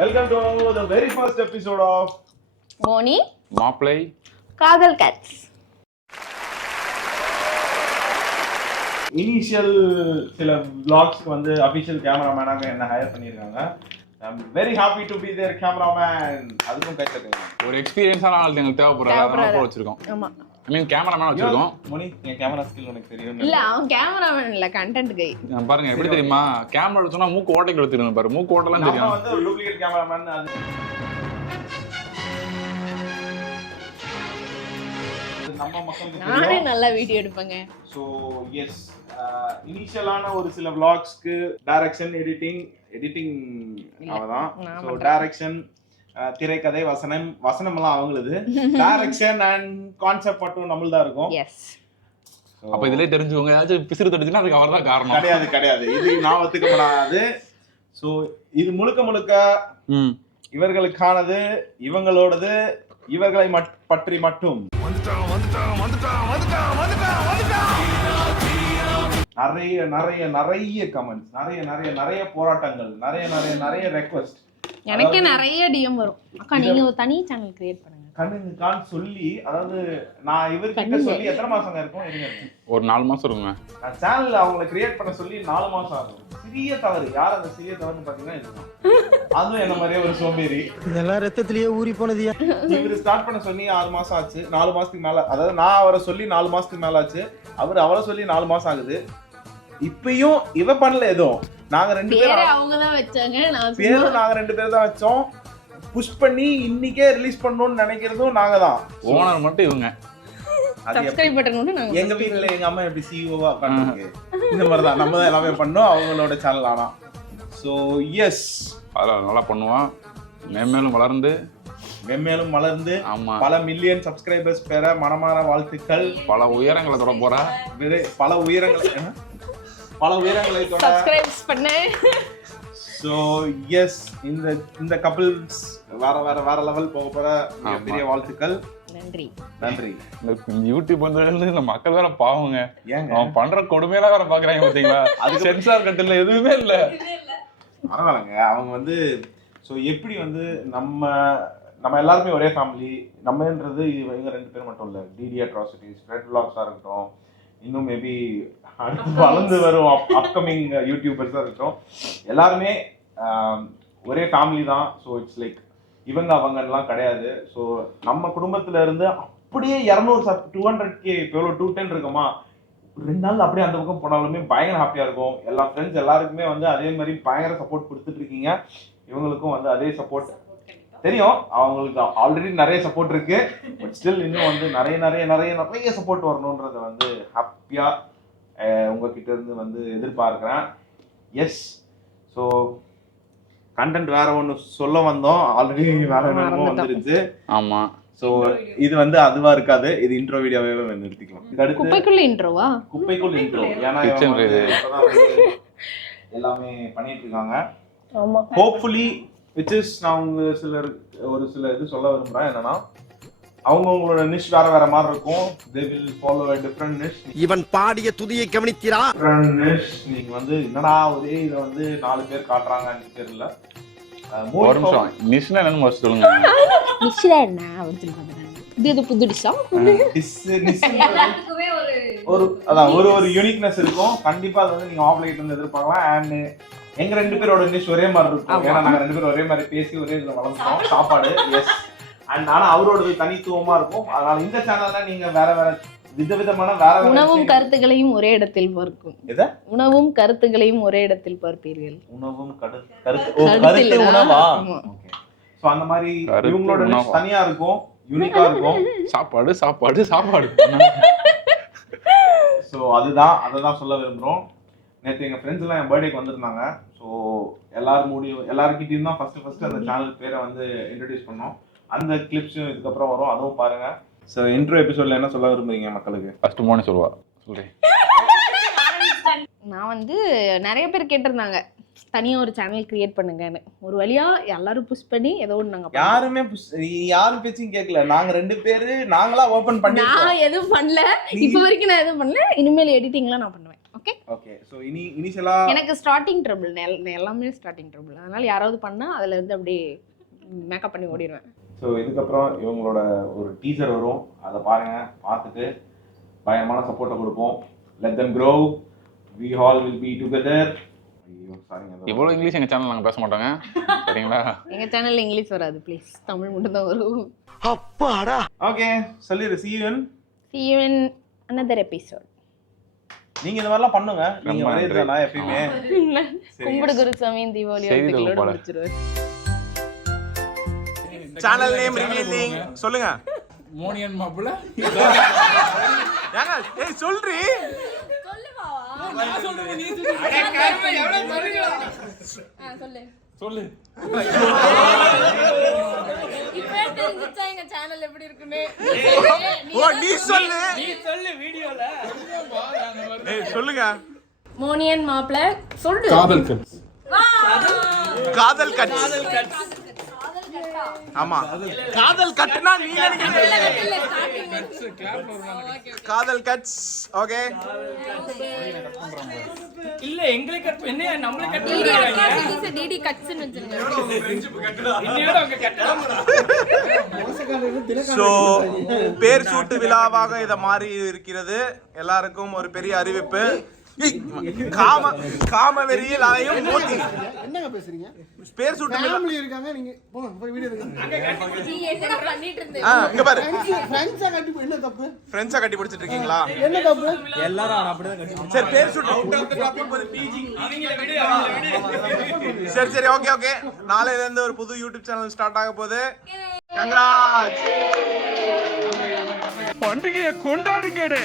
Welcome to the very first episode of Moni மாப்பிளை. காதல் Gates initial சில vlogsக்கு வந்து அபிஷியல் கேமராமேனாக என்ன ஹையர் பண்ணியிருக்காங்க very happy to be there cameraman அதுக்கும் கை தட்டுங்க ஒரு எக்ஸ்பீரியன்ஸான ஆள் எங்களுக்கு. கூட வச்சிருக்கோம். ஆமா. ஐ மீன் கேமராமேன் வச்சிருக்கோம். மோனி என் கேமரா ஸ்கில் உனக்கு தெரியும் இல்ல அவன் கேமராமேன் இல்ல கண்டென்ட் கை நான் பாருங்க எப்படி தெரியுமா? கேமரா எடுத்தோம்னா மூக்கு ஓட்டைக்கு எடுத்துருங்க பாரு. மூக்கு ஓட்டெல்லாம் நம்ம தெரியும். வந்து டூப்ளிகேட் கேமராமேன் அது. நானே நல்லா வீடியோ எடுப்பேங்க. ஸோ எஸ் இனிஷியலான ஒரு சில vlogsக்கு டைரக்ஷன் எடிட்டிங் எடிட்டிங் அவதான். ஸோ. டைரக்ஷன் திரைக்கதை வசனம் வசனம் எல்லாம் அவங்களுது. டைரக்ஷன் அண்ட் கான்செப்ட் மட்டும் நம்மள்தான் இருக்கும். அப்ப இதுலயே தெரிஞ்சுக்கோங்க ஏதாச்சும் பிசிறு தட்டுச்சுன்னா அதுக்கு அவர் தான் காரணம். கிடையாது கிடையாது. இது நான் ஒத்துக்கப்படாது. ஸோ இது முழுக்க முழுக்க ம். இவர்களுக்கானது இவங்களோடது இவர்களை மட்- பற்றி மட்டும். நிறைய நிறைய நிறைய கமெண்ட்ஸ் நிறைய நிறைய நிறைய போராட்டங்கள் நிறைய நிறைய நிறைய ரெக்வஸ்ட் எனக்கே நிறைய டிஎம் வரும். அக்கா நீங்க ஒரு தனி சேனல் கிரியேட் பண்ணுங்க. கண்ணுங்க கான் சொல்லி அதாவது நான் இவர்கிட்ட. சொல்லி எத்தனை மாசங்க இருக்கும். ஒரு நாலு மாசம் இருக்குங்க. நான் சேனல்ல அவங்கள கிரியேட் பண்ண சொல்லி நாலு மாசம் ஆகும். சிறிய தவறு. யார் அந்த சிறிய தவறுன்னு பாத்தீங்கன்னா இதுதான் அதுவும் என்ன மாதிரியே ஒரு சோம்பேறி. இதெல்லாம் ரத்தத்திலேயே ஊறி போனதுயா இவரு ஸ்டார்ட் பண்ண சொல்லி ஆறு மாசம் ஆச்சு. நாலு மாசத்துக்கு மேல. அதாவது நான் அவரை சொல்லி நாலு மாசத்துக்கு மேல ஆச்சு அவர் அவரை சொல்லி நாலு மாசம் ஆகுது. இப்பயும் இவ பண்ணல எதுவும் நாங்க ரெண்டு பேரே பேரும் அவங்க தான் வச்சாங்க பேரும் நாங்க ரெண்டு பேரும் தான் வச்சோம். புஷ் பண்ணி இன்னைக்கே ரிலீஸ் பண்ணணும்னு நினைக்கிறதும் நாங்க தான். ஓனர் மட்டும் இவங்க. சப்ஸ்கிரைப் பட்டன் எங்க வீட்ல எங்க அம்மா எப்படி சிஇஓவா உட்காந்துருக்கு? இந்த மாதிரி தான் நம்ம தான் எல்லாமே பண்ணோம். அவங்களோட சேனல் ஆனா. ஸோ எஸ் அதில் நல்லா பண்ணுவான். மேம்மேலும் வளர்ந்து. மென்மேலும் வளர்ந்து ஆமா. பல மில்லியன் சப்ஸ்கிரைபர்ஸ் பெற மனமார வாழ்த்துக்கள். பல உயரங்களை தொட போறா. பல உயரங்களை என்ன? பல உயரங்களை தொட. சப்ஸ்கிரைப்ஸ் பண்ணு. ஸோ எஸ் இந்த இந்த கப்பிள்ஸ் வேற வேற வேற லெவல் போக போற. பெரிய வாழ்த்துக்கள். நன்றி. நன்றி. இந்த யூடியூப் வந்ததுல இந்த மக்கள் வேற பாவங்க. ஏங்க? அவன் பண்ற கொடுமையெல்லாம் வேற பாக்குறாங்க பாத்தீங்களா அதுக்கு- சென்சார் கட்டில எதுவுமே இல்ல. பரவாயில்லைங்க. அவங்க வந்து ஸோ எப்படி வந்து நம்ம நம்ம எல்லாருமே ஒரே ஃபேமிலி நம்மன்றது இவங்க ரெண்டு பேர் மட்டும் இல்லை. டிடி அட்ராசிட்டிஸ் ரெட் பிளாக்ஸாக இருக்கட்டும் இன்னும் மேபி வளர்ந்து வரும் அப்கமிங் யூடியூபர்ஸாக இருக்கட்டும் எல்லாருமே ஒரே ஃபேமிலி தான். ஸோ இட்ஸ் லைக் இவங்க அவங்கலாம் கிடையாது. ஸோ நம்ம குடும்பத்துல இருந்து அப்படியே இரநூறு சப் டூ ஹண்ட்ரட் கே இப்போ எவ்வளோ டூ டென் இருக்குமா? ரெண்டு நாள் அப்படியே அந்த பக்கம் போனாலுமே பயங்கர ஹாப்பியாக இருக்கும். எல்லா ஃப்ரெண்ட்ஸ் எல்லாருக்குமே வந்து அதே மாதிரி பயங்கர சப்போர்ட் கொடுத்துட்டு இருக்கீங்க. இவங்களுக்கும் வந்து அதே சப்போர்ட் தெரியும். அவங்களுக்கு ஆல்ரெடி நிறைய சப்போர்ட் இருக்கு. பட் ஸ்டில் இன்னும் வந்து நிறைய நிறைய நிறைய நிறைய சப்போர்ட் வரணுன்றத வந்து ஹாப்பியா உங்ககிட்ட இருந்து வந்து எதிர்பார்க்கிறேன். எஸ் ஸோ கண்டென்ட் வேற ஒன்று சொல்ல வந்தோம். ஆல்ரெடி வேற என்னமோ. வந்துருச்சு. ஆமா. ஸோ இது வந்து அதுவா இருக்காது. இது இன்ட்ரோ வீடியோவே நிறுத்திக்கலாம். குப்பைக்குள்ள இன்ட்ரோவா குப்பைக்குள் இன்ட்ரோ ஏன்னா எல்லாமே பண்ணிட்டு இருக்காங்க. ஆமா. ஹோப்ஃபுல்லி விச் இஸ் நான் உங்க சிலர் ஒரு சில இது சொல்ல விரும்புறேன். என்னன்னா அவங்கவுங்களோட நிஷ் வேற வேற மாதிரி இருக்கும். They will follow a different niche இவன் பாடிய துதியை கவனித்தீரா? டிஃப்ரெண்ட் நிஷ் நீங்க வந்து என்னடா ஒரே இதை வந்து நாலு பேர் காட்டுறாங்கன்னு தெரியல. அஹ் ஒரு நிமிஷம். நிஷ்னா என்னன்னு முதல்ல சொல்லுங்க. நிச்சயா என்ன அப்படின்னு இது இது புது டிஷ்ஷா ஒரு அதான் ஒரு ஒரு யூனிக்னஸ் இருக்கும். கண்டிப்பா அது வந்து நீங்க ஆப்லைட் வந்து எதிர்பார்க்கலாம். அண்ட் எங்க ரெண்டு பேரோட டிஷ் ஒரே மாதிரி இருக்கும். ஏன்னா நாங்க ரெண்டு பேரும் ஒரே மாதிரி பேசி ஒரே இதுல வளர்ந்துட்டோம். சாப்பாடு எஸ் அண்ட் ஆனா அவரோடது தனித்துவமா இருக்கும். அதனால இந்த சேனல்ல நீங்க வேற வேற விதவிதமான வேற வேற உணவும் கருத்துகளையும் ஒரே இடத்தில் பார்க்கும்? உணவும் கருத்துகளையும் ஒரே இடத்தில் பார்ப்பீர்கள் உணவும் கருத்து. உணவா? சோ அந்த மாதிரி இவங்களோட? தனியா இருக்கும் யூனிக்கா இருக்கும். சாப்பாடு சாப்பாடு சாப்பாடு. ஸோ அதுதான் அதை தான் சொல்ல விரும்புகிறோம் நேற்று எங்கள் ஃப்ரெண்ட்ஸ் எல்லாம் என் பர்த்டேக்கு வந்திருந்தாங்க. ஸோ எல்லாரும் முடியும் எல்லாருக்கிட்டையும் தான் ஃபர்ஸ்ட் ஃபர்ஸ்ட் அந்த சேனல் பேரை வந்து இன்ட்ரடியூஸ் பண்ணோம். அந்த கிளிப்ஸும் இதுக்கப்புறம் வரும். அதுவும் பாருங்க. ஸோ இன்ட்ரோ எபிசோட்ல என்ன சொல்ல விரும்புறீங்க மக்களுக்கு? ஃபர்ஸ்ட் மோனி சொல்லுவா. சொல்றேன். நான் வந்து நிறைய பேர் கேட்டிருந்தாங்க. தனியா ஒரு சேனல் கிரியேட் பண்ணுங்கன்னு. ஒரு வழியா எல்லாரும் புஷ் பண்ணி ஏதோ ஒன்று நாங்க பண்ணோம். யாருமே புஸ்- யாரும் பேச்சும் கேட்கல. நாங்க ரெண்டு பேரு நாங்களா ஓபன் பண்ணி நான் எதுவும் பண்ணல. இப்ப வரைக்கும் நான் எதுவும் பண்ணல. இனிமேல் எடிட்டிங்லாம் நான் பண்ணுவேன். ஓகே ஓகே ஸோ இனி இனிஷியலா எனக்கு ஸ்டார்டிங் ட்ரபிள் எல்லாமே ஸ்டார்டிங் ட்ரபிள் அதனால யாராவது பண்ணா அதுல இருந்து அப்படியே மேக்கப் பண்ணி ஓடிடுவேன் ஸோ இதுக்கப்புறம் இவங்களோட ஒரு டீசர் வரும். அதை பாருங்க பார்த்துட்டு பயங்கரமான சப்போர்ட்டை கொடுப்போம். Let them grow we all will be together இவ்வளவு இங்கிலீஷ் எங்க சேனல் நாங்க பேச மாட்டோங்க? சரிங்களா? எங்க சேனல்ல இங்கிலீஷ் வராது ப்ளீஸ் தமிழ் மட்டும் தான் வரும். அப்பாடா. ஓகே சொல்லிடு. சீவன் see you in another episode. நீங்க இந்த மாதிரிலாம் பண்ணுங்க. நீங்க. இதுதானா எப்பயுமே கும்பிடு குருசாமி தீபாவளி வாழ்த்துக்களோட. முடிச்சிருவேன் சேனல் நேம் ரிவீலிங் சொல்லுங்க. மோனியன் மாப்பிள்ள ஏங்க ஏய் சொல்றி. சொல்லு. நீ சொல்லு. நீ சொல்லு வீடியோல. ஏய் சொல்லுங்க. மோனியன் மாப்பிள சொல்லு. காதல் கட்ஸ். காதல் கட் ஆமா. காதல் கட்னா நீ நினைக்கிறீங்க காதல் கட்ஸ் ஓகே இல்ல எங்களை கட் என்ன நம்மள கட் டிடி கட்ஸ்னு வச்சிருங்க இன்னையோட அவங்க கட்டலாம் ஸோ பேர் சூட்டு விழாவாக இதை மாறி இருக்கிறது. எல்லாருக்கும் ஒரு பெரிய அறிவிப்பு. காம காம வெறியில் அலையும் மோதி என்னங்க பேசுறீங்க? பேர் சூட்டு ஃபேமிலி இருக்காங்க நீங்க போங்க போய் வீடியோ எடுங்க. நீ என்னடா பண்ணிட்டு இருந்த ஆ, இங்க பாரு. ஃப்ரெண்ட்ஸா கட்டி என்ன தப்பு? ஃப்ரெண்ட்ஸா கட்டி பிடிச்சிட்டு இருக்கீங்களா? என்ன தப்பு? சரி பேர் சூட்டு. சரி சரி ஓகே ஓகே நாளையில இருந்து ஒரு புது யூடியூப் சேனல் ஸ்டார்ட் ஆக போகுது. கங்க்ராட்ஸ் பண்டிகையை கொண்டாடுங்கடே.